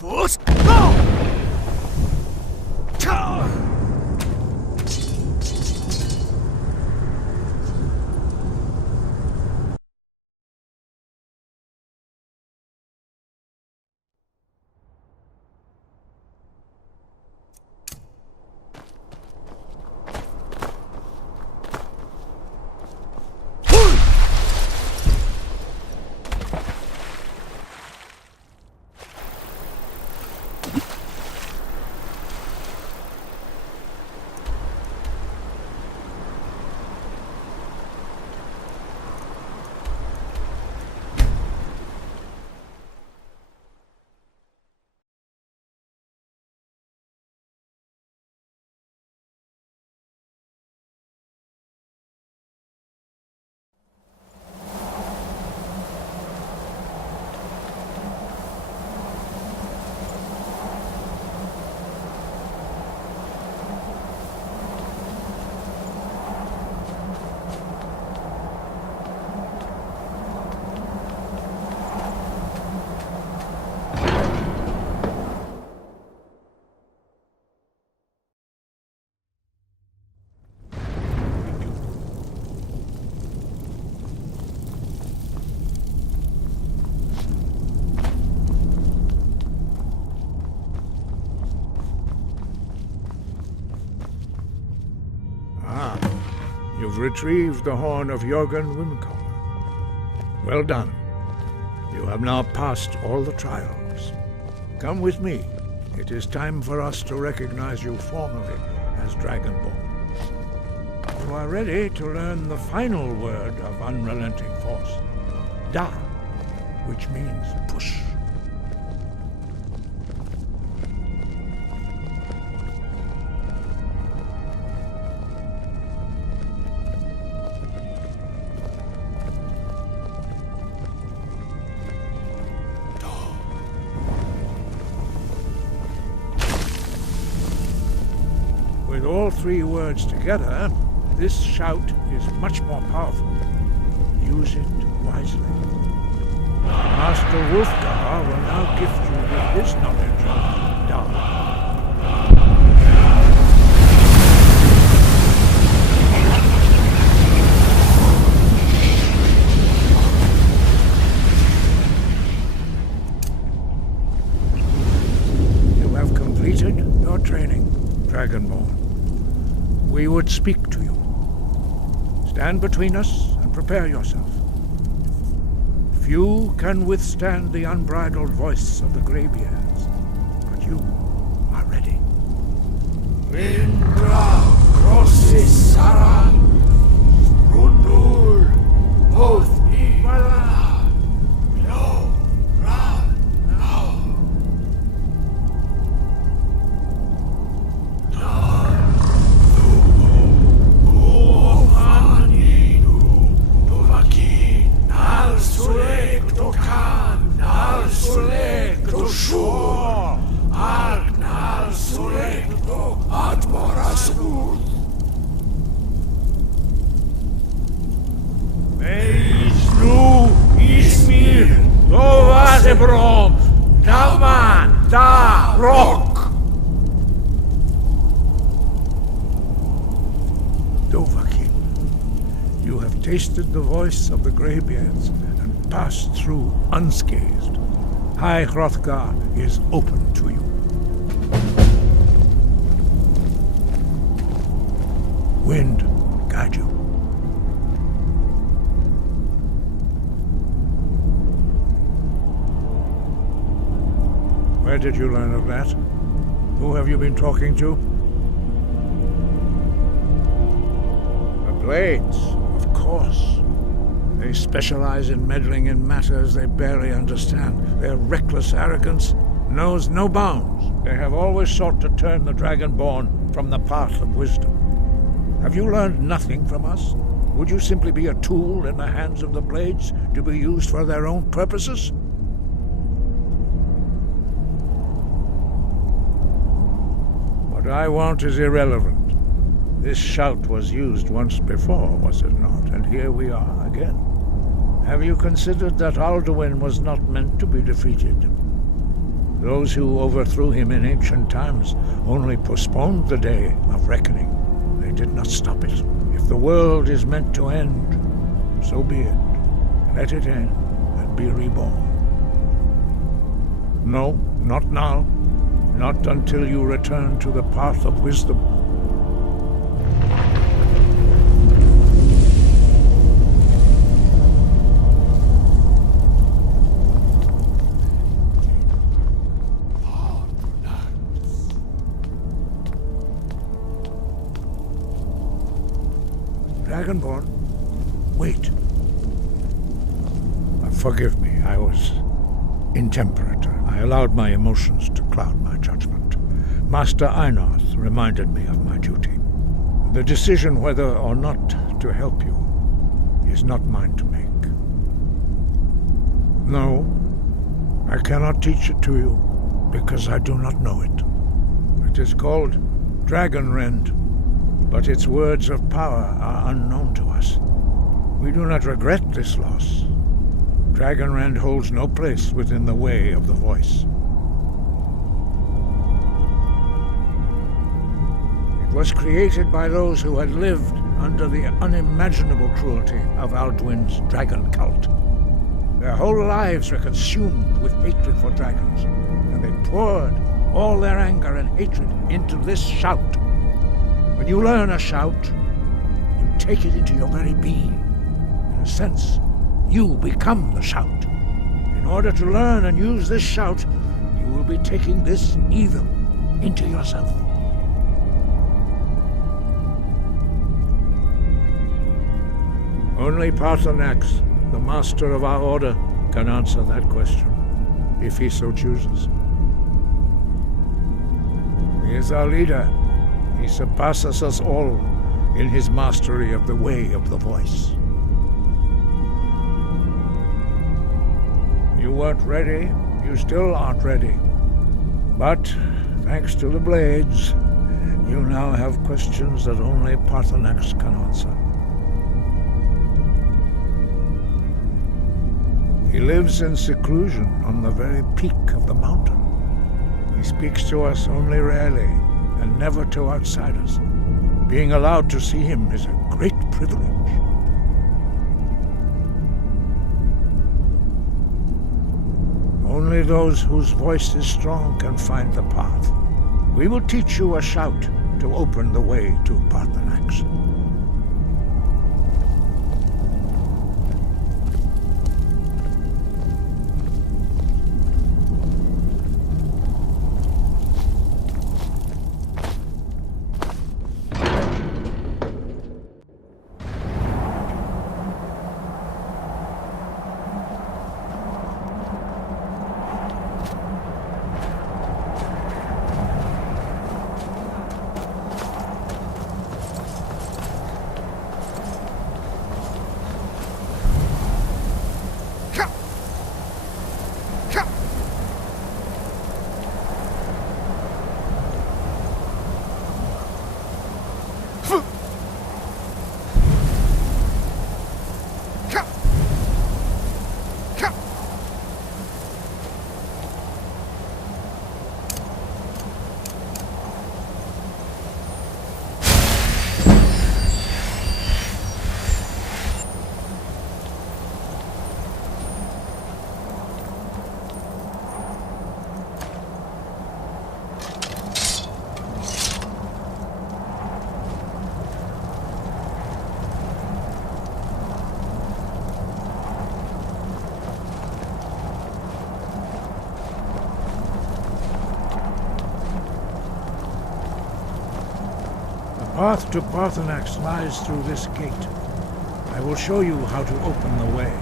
First, go! You've retrieved the horn of Jörgen Wimkoller. Well done. You have now passed all the trials. Come with me. It is time for us to recognize you formally as Dragonborn. You are ready to learn the final word of unrelenting force. Da, which means push. With all three words together, this shout is much more powerful. Use it wisely. Master Wolfgar will now gift you with his knowledge of Da. You have completed your training, Dragonborn. We would speak to you. Stand between us and prepare yourself. Few can withstand the unbridled voice of the Greybeards, but you are ready. Indra crosses Saran, Rundul, both Imala, no, Ra, no. Brom, Daman, Da, Rock. Dovahkiin, you have tasted the voice of the Greybeards and passed through unscathed. High Hrothgar is open to you. Wind guide you. Where did you learn of that? Who have you been talking to? The Blades, of course. They specialize in meddling in matters they barely understand. Their reckless arrogance knows no bounds. They have always sought to turn the Dragonborn from the path of wisdom. Have you learned nothing from us? Would you simply be a tool in the hands of the Blades to be used for their own purposes? What I want is irrelevant. This shout was used once before, was it not? And here we are again. Have you considered that Alduin was not meant to be defeated? Those who overthrew him in ancient times only postponed the day of reckoning. They did not stop it. If the world is meant to end, so be it. Let it end and be reborn. No, not now. Not until you return to the path of wisdom. Dragonborn, wait. Forgive me, I was intemperate. I allowed my emotions to cloud my judgment. Master Einarth reminded me of my duty. The decision whether or not to help you is not mine to make. No, I cannot teach it to you because I do not know it. It is called Dragonrend, but its words of power are unknown to us. We do not regret this loss. Dragonrend holds no place within the way of the voice. It was created by those who had lived under the unimaginable cruelty of Alduin's dragon cult. Their whole lives were consumed with hatred for dragons, and they poured all their anger and hatred into this shout. When you learn a shout, you take it into your very being. In a sense, you become the shout. In order to learn and use this shout, you will be taking this evil into yourself. Only Paarthurnax, the master of our order, can answer that question, if he so chooses. He is our leader. He surpasses us all in his mastery of the way of the voice. You weren't ready. You still aren't ready. But, thanks to the blades, you now have questions that only Paarthurnax can answer. He lives in seclusion on the very peak of the mountain. He speaks to us only rarely, and never to outsiders. Being allowed to see him is a great privilege. Only those whose voice is strong can find the path. We will teach you a shout to open the way to Paarthurnax. The path to Paarthurnax lies through this gate. I will show you how to open the way.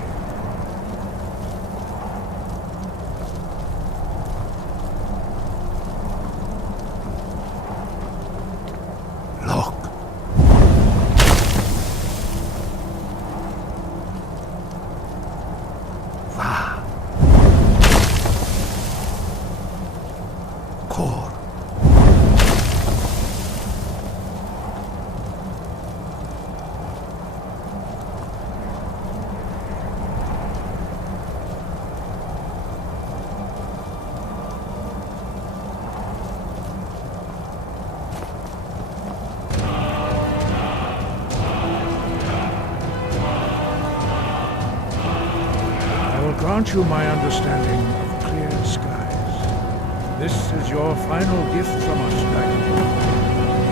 Look. Va. Kor. will grant you my understanding of clear skies. This is your final gift from us, Dragon.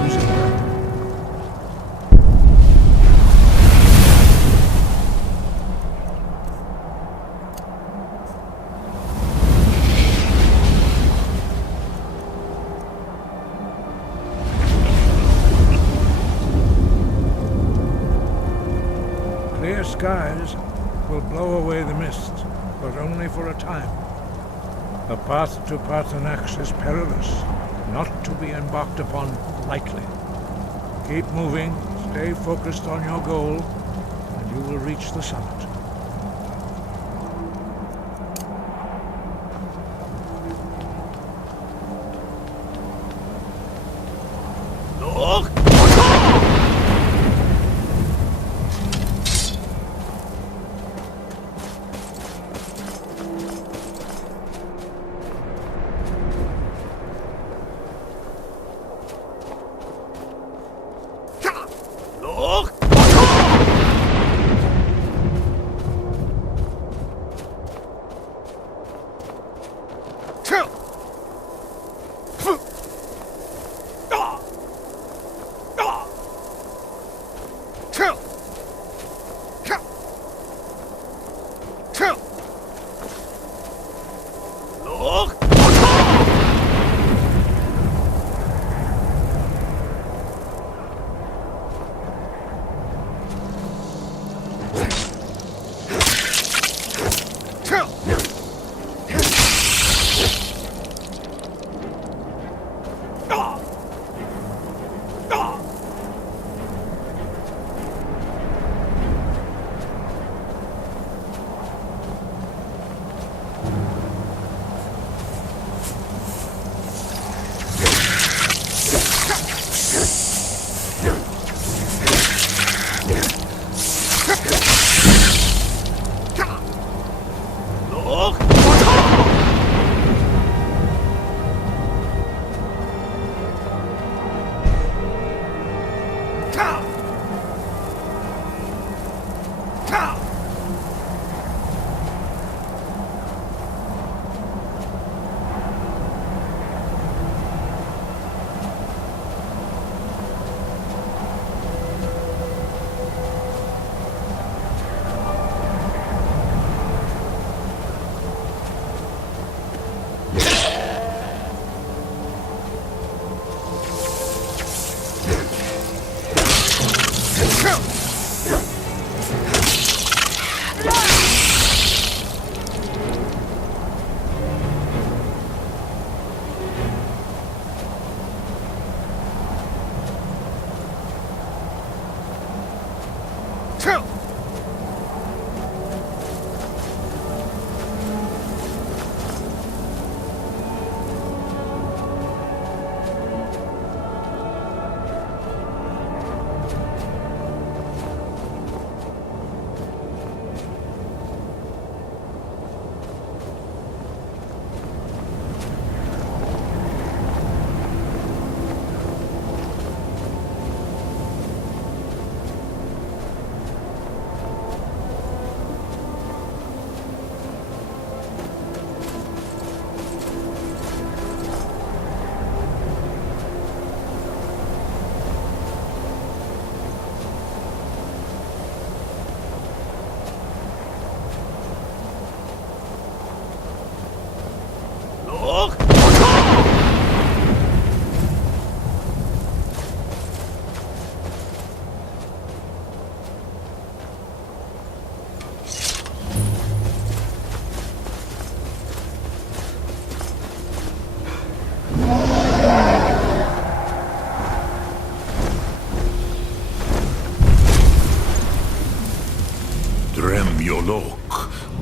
Use it well. Clear skies will blow away the mist, but only for a time. The path to Paarthurnax is perilous, not to be embarked upon lightly. Keep moving, stay focused on your goal, and you will reach the summit.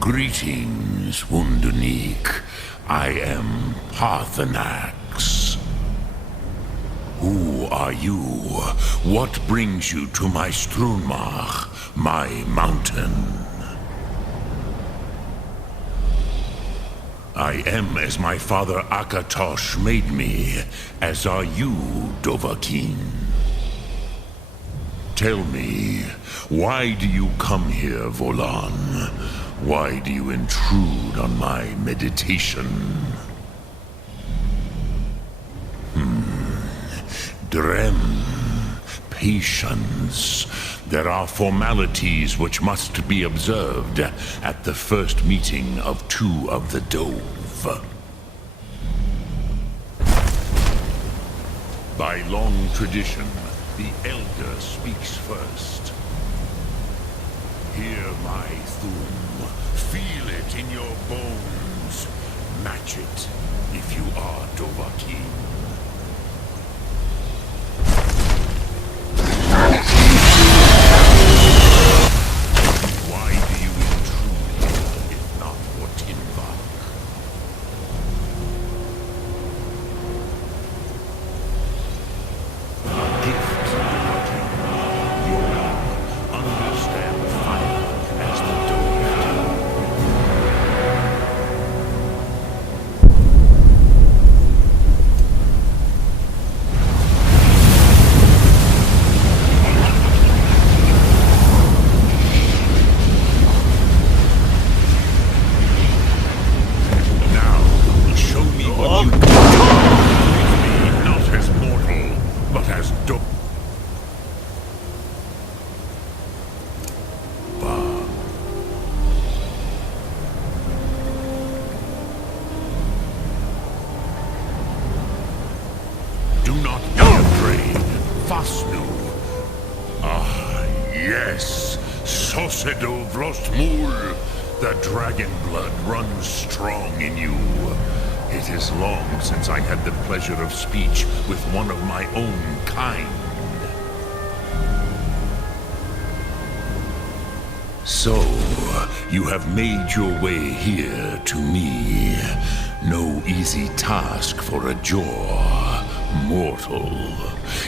Greetings, Wunderneek. I am Paarthurnax. Who are you? What brings you to my Strunmach, my mountain? I am as my father Akatosh made me, as are you, Dovahkiin. Tell me, why do you come here, Volan? Why do you intrude on my meditation? Drem. Patience. There are formalities which must be observed at the first meeting of two of the Dove. By long tradition, the Elder speaks first. Hear my Thum. Feel it in your bones. Match it if you are Dovahkiin. Why do you intrude if not for Tinvak? A gift, Dovahkiin. You will understand fire as the Dove do. Now, show me what you can do. With me not as mortal, but as Dove. Do not be afraid, Fasnu. Ah, yes, Sosedo Vrostmul. The dragon blood runs strong in you. It is long since I had the pleasure of speech with one of my own kind. So, you have made your way here to me. No easy task for a jaw, mortal.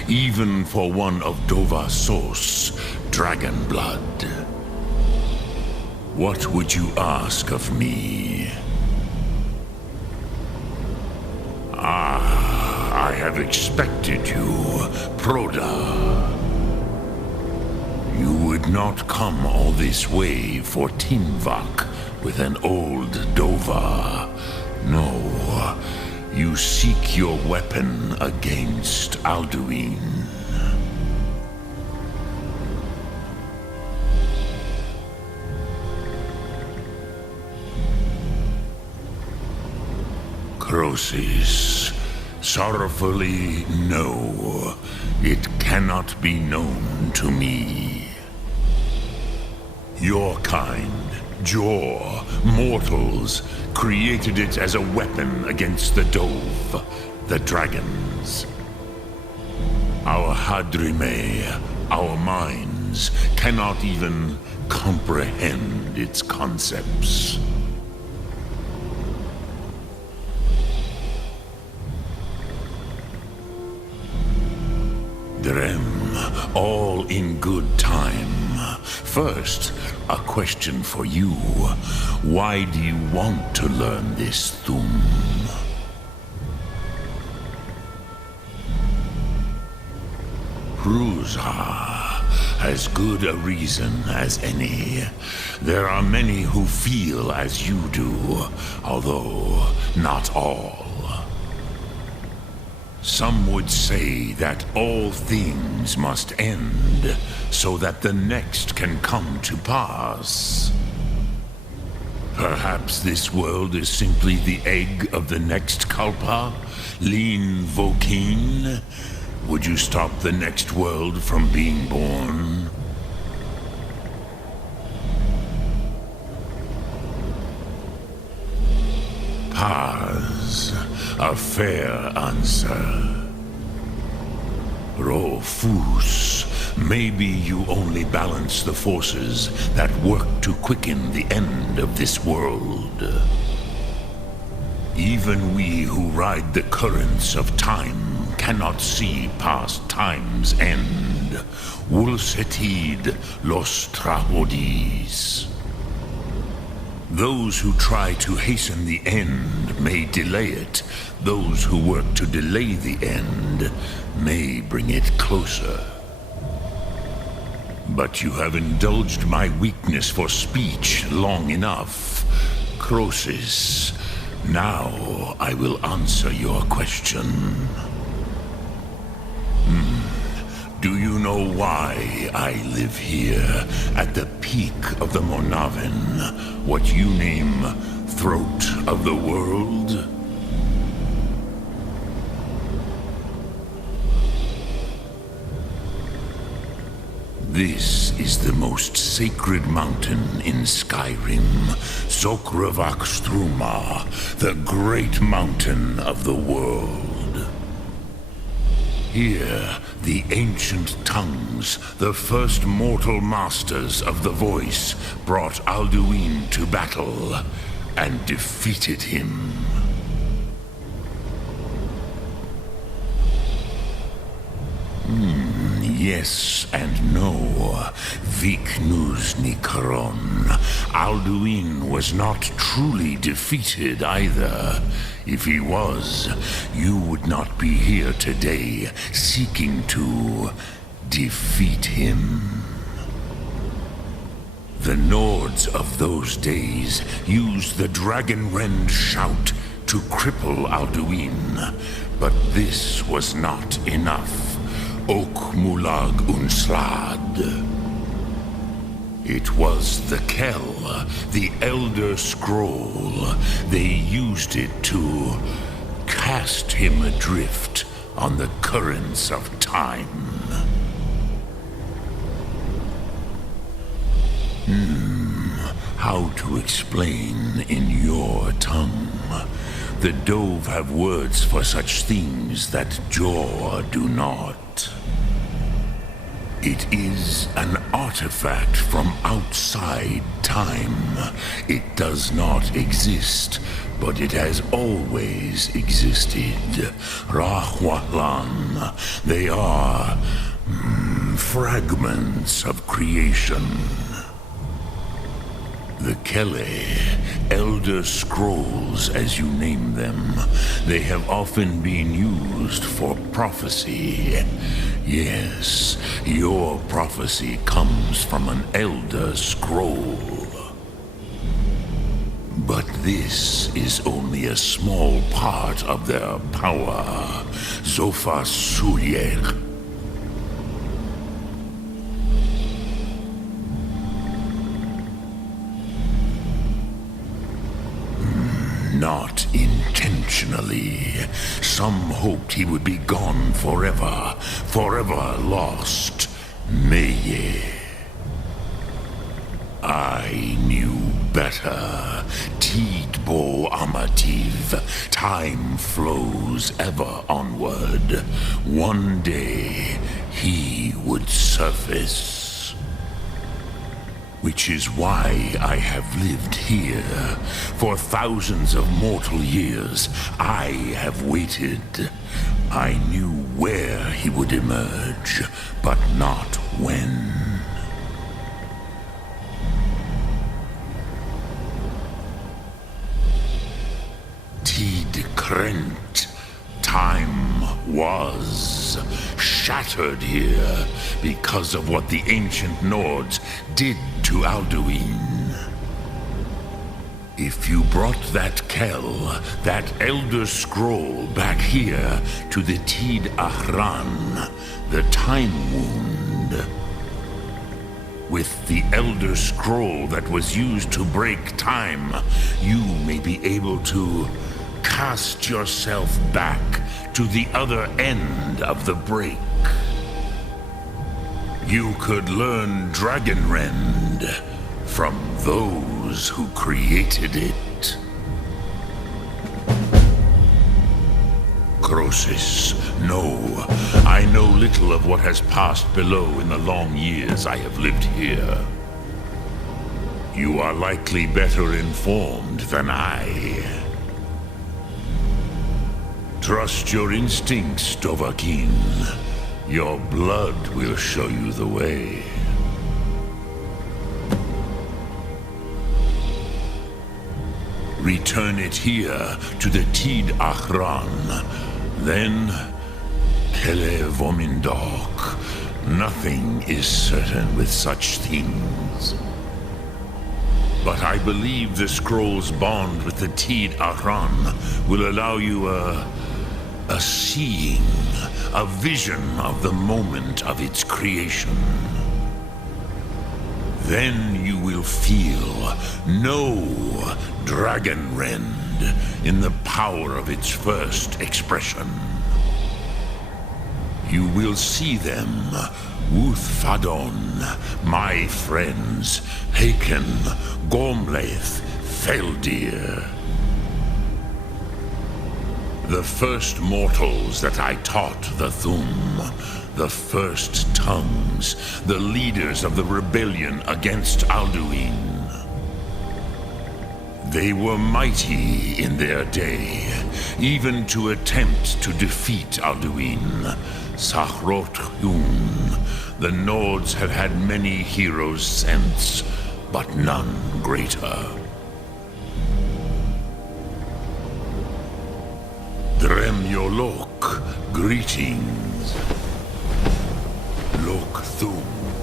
Even for one of Dovahsos, dragon blood. What would you ask of me? Ah, I have expected you, Proda. You would not come all this way for Tinvak with an old Dova. No, you seek your weapon against Alduin. Crosis, sorrowfully, no. It cannot be known to me. Your kind, Jor, mortals, created it as a weapon against the Dove, the dragons. Our Hadrime, our minds, cannot even comprehend its concepts. Drem, all in good time. First, a question for you. Why do you want to learn this Thum? Ruza, as good a reason as any. There are many who feel as you do, although not all. Some would say that all things must end, so that the next can come to pass. Perhaps this world is simply the egg of the next Kalpa, Lean Vokeen. Would you stop the next world from being born? Paz, a fair answer. Rofus, maybe you only balance the forces that work to quicken the end of this world. Even we who ride the currents of time cannot see past time's end. Wulsetid los Trahodis. Those who try to hasten the end may delay it. Those who work to delay the end may bring it closer. But you have indulged my weakness for speech long enough. Croesus, now I will answer your question. Do you know why I live here at the peak of the Monavin, what you name Throat of the World? This is the most sacred mountain in Skyrim, Sokravak Struma, the great mountain of the world. Here, the ancient tongues, the first mortal masters of the voice, brought Alduin to battle and defeated him. Yes and no. Viknus Nikaron. Alduin was not truly defeated either. If he was, you would not be here today seeking to defeat him. The Nords of those days used the Dragonrend shout to cripple Alduin, but this was not enough. Ok Mulag Unslad. It was the Kell, the Elder Scroll. They used it to cast him adrift on the currents of time. How to explain in your tongue? The Dove have words for such things that Jor do not. It is an artifact from outside time. It does not exist, but it has always existed. Rahwalan. They are fragments of creation. The Kele, Elder Scrolls as you name them, they have often been used for prophecy. Yes, your prophecy comes from an Elder Scroll. But this is only a small part of their power. Zofa Suyer. Not intentionally. Some hoped he would be gone forever, forever lost. Meye. I knew better. Tidbo Amativ. Time flows ever onward. One day, he would surface. Which is why I have lived here. For thousands of mortal years, I have waited. I knew where he would emerge, but not when. Tid Krent. Time was shattered here because of what the ancient Nords did to Alduin. If you brought that Kell, that Elder Scroll back here to the Tid Ahran, the Time Wound, with the Elder Scroll that was used to break time, you may be able to cast yourself back to the other end of the break. You could learn Dragonrend from those who created it. Croesus, no. I know little of what has passed below in the long years I have lived here. You are likely better informed than I. Trust your instincts, Dovahkiin. Your blood will show you the way. Return it here to the Tid Ahran. Then, Kele Vomindok. Nothing is certain with such things. But I believe the scroll's bond with the Tid Aran will allow you a seeing, a vision of the moment of its creation. Then you will feel no dragon rend in the power of its first expression. You will see them, Wuthfadon, my friends, Haken, Gormlaith, Feldir. The first mortals that I taught the Thum, the first tongues, the leaders of the rebellion against Alduin. They were mighty in their day, even to attempt to defeat Alduin. Sahrot Hun. The Nords have had many heroes since, but none greater. Dremyolok, greetings. Lok Thum.